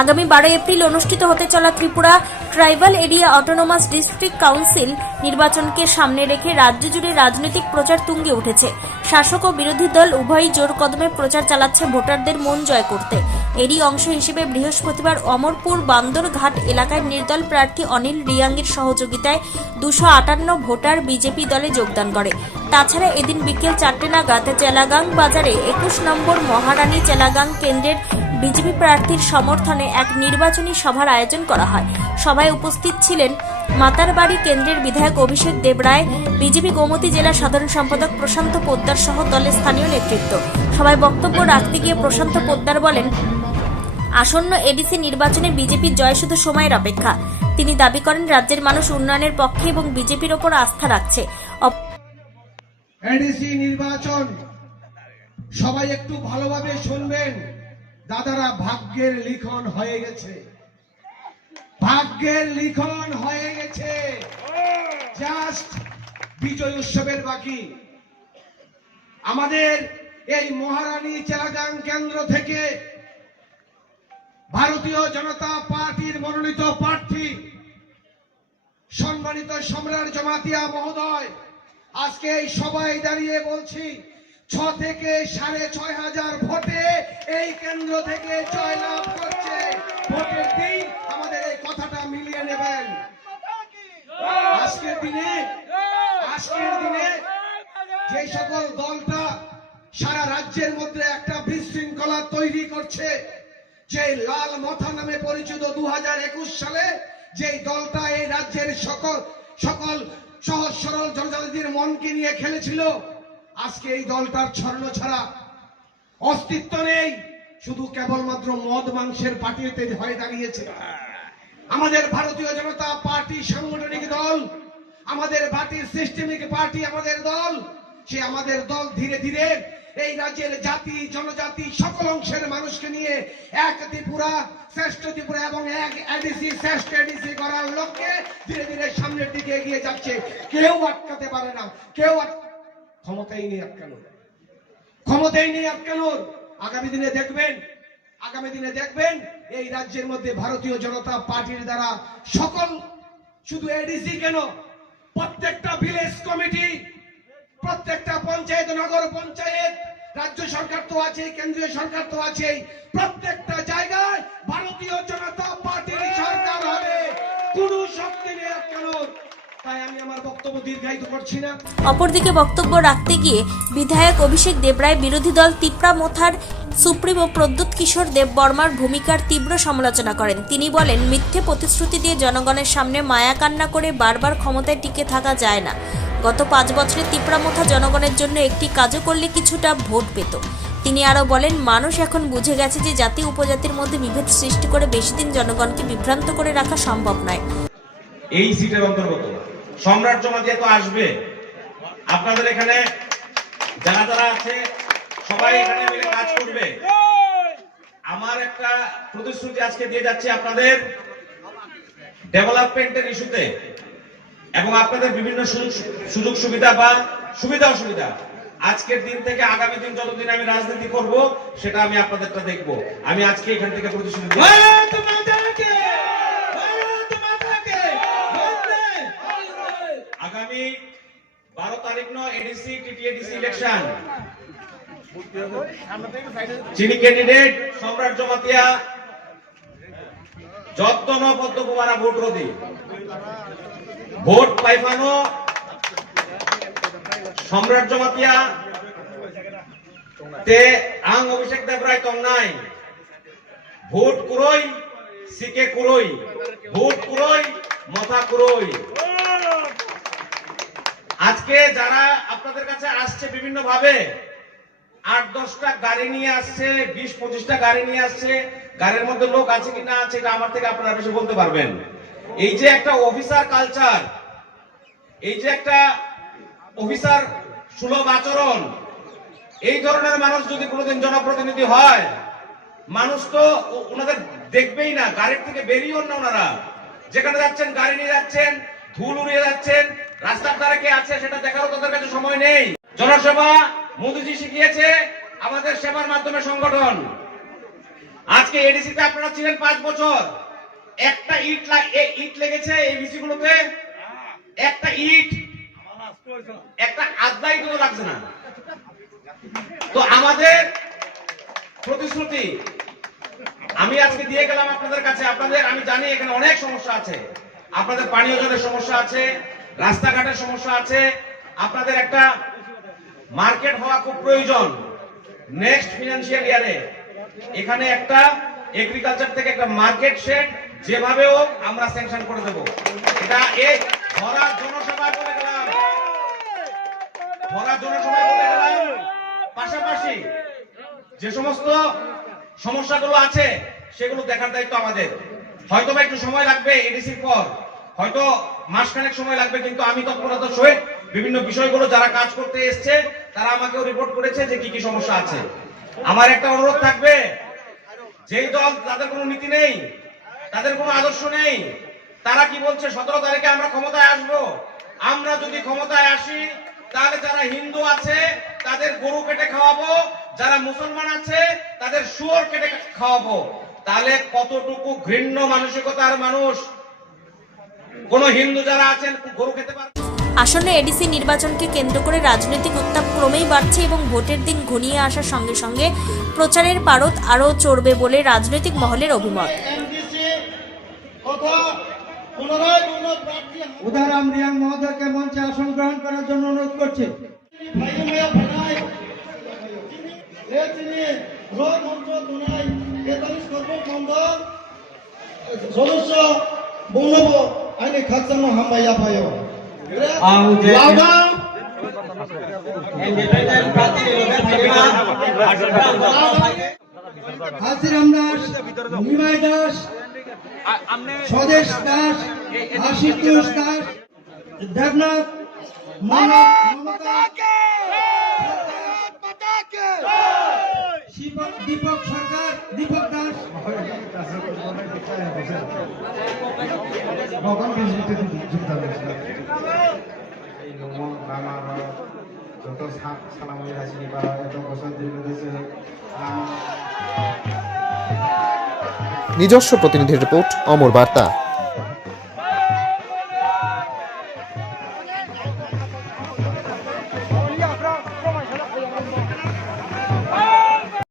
আগামী 12 এপ্রিল অনুষ্ঠিত হতে চলা Tripura tribal area autonomous district council নির্বাচনকে সামনে রেখে রাজ্য জুড়ে রাজনৈতিক প্রচার তুঙ্গে উঠেছে। শাসক ও বিরোধী দল উভয়ই জোর কদমে প্রচার চালাচ্ছে ভোটারদের মন জয় করতে। এরই অংশ হিসেবে বৃহস্পতিবার অমরপুর বান্দরঘাট এলাকায় নির্দল প্রার্থী অনিল রিয়াঙ্গের সহযোগিতায় 258 ভোটার বিজেপি দলে যোগদান করে। তাছাড়া এদিন বিকেল 4টে নাগাদ চেলাগাং বাজারে 21 নম্বর মহারানী চেলাগাং কেন্দ্রের বিজেপি প্রার্থীর সমর্থনে এক নির্বাচনী সভার আয়োজন করা হয়। সভায় উপস্থিত ছিলেন মাতারবাড়ি কেন্দ্রের বিধায়ক অভিষেক দেবরায়, বিজেপি গোমতী জেলা সাধারণ সম্পাদক প্রশান্ত পোদ্দার সহ দলের স্থানীয় নেতৃত্ব। সভায় বক্তব্য রাখতে গিয়ে প্রশান্ত পোদ্দার বলেন, আসন্ন এডিসি নির্বাচনে বিজেপির জয় শুধু সময়ের অপেক্ষা। তিনি দাবি করেন রাজ্যের মানুষ উন্নয়নের পক্ষে এবং বিজেপির ওপর আস্থা রাখছে। এডিসি নির্বাচন সবাই একটু ভালোভাবে শুনবেন। দাদারা, ভাগ্যের লিখন হয়ে গেছে, ভাগ্যের লিখন হয়ে গেছে। জাস্ট বিজয় উৎসবের বাকি। আমাদের এই মহারানী চেলাগাং কেন্দ্র থেকে ভারতীয় জনতা পার্টির মনোনীত প্রার্থী সম্মানিত সম্রাট জমাতিয়া মহোদয় আজকে এই সভায় দাঁড়িয়ে বলছি, 6 থেকে 6,500 ভোটে এই কেন্দ্র থেকে জয়লাভ করছে। ভোটের দিন আমাদের এই কথাটা মিলিয়ে নেবেন। আজকের দিনে যে সকল দলটা সারা রাজ্যের মধ্যে একটা বিশৃঙ্খলা তৈরি করছে, যে লাল মাথা নামে পরিচিত 2021 সালে যে দলটা এই রাজ্যের সকল সহজ সরল জনজাতির মনকে নিয়ে খেলেছিল, আজকে এই দলটার ছন্ন ছাড়া অস্তিত্ব নেই। শুধু কেবলমাত্র মদ মাংসের পার্টিতে হয়ে দাঁড়িয়েছে। আমাদের ভারতীয় জনতা পার্টি সাংগঠনিক দল, আমাদের পার্টির সিস্টেমিক পার্টি, আমাদের দল, সে আমাদের দল ধীরে ধীরে এই রাজ্যের জাতি জনজাতি সকল অংশের মানুষকে নিয়ে এক ত্রিপুরা শ্রেষ্ঠ ত্রিপুরা এবং এক এডিসি শ্রেষ্ঠ এডিসি করার লক্ষ্যে ধীরে ধীরে সামনের দিকে এগিয়ে যাচ্ছে। কেউ আটকাতে পারে না, কেউ ক্ষমতাই নেই আটকানোর। আগামী দিনে দেখবেন এই রাজ্যের মধ্যে ভারতীয় জনতা পার্টির দ্বারা সকল, শুধু এডিসি কেন, প্রত্যেকটা ভিলেজ কমিটি, প্রত্যেকটা পঞ্চায়েত, নগর পঞ্চায়েত, রাজ্য সরকার তো আছে, কেন্দ্রীয় সরকার তো আছে, প্রত্যেকটা জায়গায় ভারতীয় জনতা পার্টির সরকার হবে। কোনো শক্তি নেই আটকানোর। তাই আমি আমার বক্তব্য দীর্ঘায়িত করছি না। অপরদিকে বক্তব্য রাখতে গিয়ে বিধায়ক অভিষেক দেবরায় বিরোধী দল তিপ্রা মোথার সুপ্রিমো প্রদ্যুৎ কিশোর দেব বর্মার ভূমিকার তীব্র সমালোচনা করেন। তিনি বলেন, মিথ্যে প্রতিশ্রুতি দিয়ে জনগণের সামনে মায়া কান্না করে বারবার ক্ষমতায় টিকে থাকা যায় না। গত 5 বছরে তিপ্রা মোথা জনগণের জন্য একটি কাজও করলে কিছুটা ভোট পেত। তিনি আরও বলেন, মানুষ এখন বুঝে গেছে যে জাতি উপজাতির মধ্যে বিভেদ সৃষ্টি করে বেশি দিন জনগণকে বিভ্রান্ত করে রাখা সম্ভব নয়। এই সিটের অন্তর্গত সম্রাট জমাতিয়া তো আসবে। আপনাদের এখানে যারা আছে সবাই এখানে মিলে কাজ করবে। আমার একটা প্রতিশ্রুতি আজকে দিয়ে যাচ্ছি আপনাদের ডেভেলপমেন্টের ইস্যুতে এবং আপনাদের বিভিন্ন সুযোগ সুবিধা বা সুবিধা অসুবিধা। আজকের দিন থেকে আগামী দিন যতদিন আমি রাজনীতি করব সেটা আমি আপনাদেরটা দেখব। আমি আজকে এখান থেকে প্রতিশ্রুতি আগামী 12 তারিখ এডিসি টিটিএডিসি ইলেকশন যিনি ক্যান্ডিডেট সম্রাট জমাতিয়া যত্ন পদ্মকুমারা ভোট রোধী ভোট পাইফানো সম্রাট জমাতিয়া তে আং অভিষেক দেবরায় তন্নাই ভোট কুরই সিকে কুরই ভোট কুরই মাথা কুরই। আজকে যারা আপনাদের কাছে আসছে বিভিন্ন ভাবে 8-10টা গাড়ি নিয়ে আসছে, 20-25টা গাড়ি নিয়ে আসছে, গাড়ির মধ্যে লোক আছে কিনা আছে এটা আমার থেকে আপনারা বেশি বলতে পারবেন। এই যে একটা অফিসার কালচার, এই যে একটা অফিসার সুলভ আচরণ, এই ধরনের মানুষ যদি কোনোদিন জনপ্রতিনিধি হয়, মানুষ তো ওনাদের দেখবেই না, গাড়ির থেকে বেরিয়েও না। ওনারা যেখানে যাচ্ছেন গাড়ি নিয়ে যাচ্ছেন, ধুল উড়িয়ে যাচ্ছেন, রাস্তার ধারে কে আছে সেটা দেখারও তাদের কাছে সময় নেই। জনসেবা মোদিজি শিখিয়েছে, আমাদের সেবার মাধ্যমে সংগঠন। আজকে এডিসিতে আপনারা ছিলেন 5 বছর, একটা ইট লেগেছে এডিসি গুলোতে, একটা ইট, একটা আদ্দাই তো লাগছে না। তো আমাদের প্রতিশ্রুতি আমি আজকে দিয়ে গেলাম আপনাদের কাছে। আপনাদের আমি জানি এখানে অনেক সমস্যা আছে, আপনাদের পানীয় জলের সমস্যা আছে, রাস্তাঘাটের সমস্যা আছে, আপনাদের একটা মার্কেট হওয়া খুব প্রয়োজন। নেক্সট ফিনান্সিয়াল ইয়ারে এখানে একটা এগ্রিকালচার থেকে একটা মার্কেট শেড যেভাবে হোক আমরা স্যাংশন করে দেব। এটা এই ভরা জনসভায় বলে গেলাম, ভরা জনসভায় বলে গেলাম। পাশাপাশি যে সমস্ত সমস্যাগুলো আছে সেগুলো দেখার দায়িত্ব আমাদের। হয়তো বা একটু সময় লাগবে, এডিসির পর হয়তো মাসখানেক সময় লাগবে, কিন্তু আমি তৎপরতার সহিত বিভিন্ন বিষয়গুলো যারা কাজ করতে এসছে তারা আমাকেও রিপোর্ট করেছে যে কি কি সমস্যা আছে। আমার একটা অনুরোধ থাকবে, যেই দল তাদের কোনো নীতি নেই, তাদের কোনো আদর্শ নেই, তারা কি বলছে 17 তারিখে আমরা ক্ষমতায় আসব। আমরা যদি ক্ষমতায় আসি তাহলে যারা হিন্দু আছে তাদের গরু কেটে খাওয়াবো, যারা মুসলমান আছে তাদের শুয়োর কেটে খাওয়াবো। তাহলে কতটুকু ঘৃণ্য মানসিকতার মানুষ কোন হিন্দু যারা আছেন গরু খেতে পারবে? আসন্ন এডিসি নির্বাচনকে কেন্দ্র করে রাজনৈতিক উত্তাপ ক্রমেই বাড়ছে এবং ভোটের দিন ঘনিয়ে আসার সঙ্গে সঙ্গে প্রচারের পারদ আরও চড়বে বলে রাজনৈতিক মহলের অভিমত। উদারাম রিয়াং মহোদয়কে মঞ্চে আসন গ্রহণ করার জন্য অনুরোধ করছি। সদস্য বৌনব আইনে খাচ্ছানো হাম্বাইয়া ভাইও হাসিরাম দাস, নিমাই দাস, স্বদেশ দাস, আশুতোষ দাস, দেবনাথ, দীপক সরকার, দীপক দাস, নিজস্ব প্রতিনিধির রিপোর্ট, অমর বার্তা।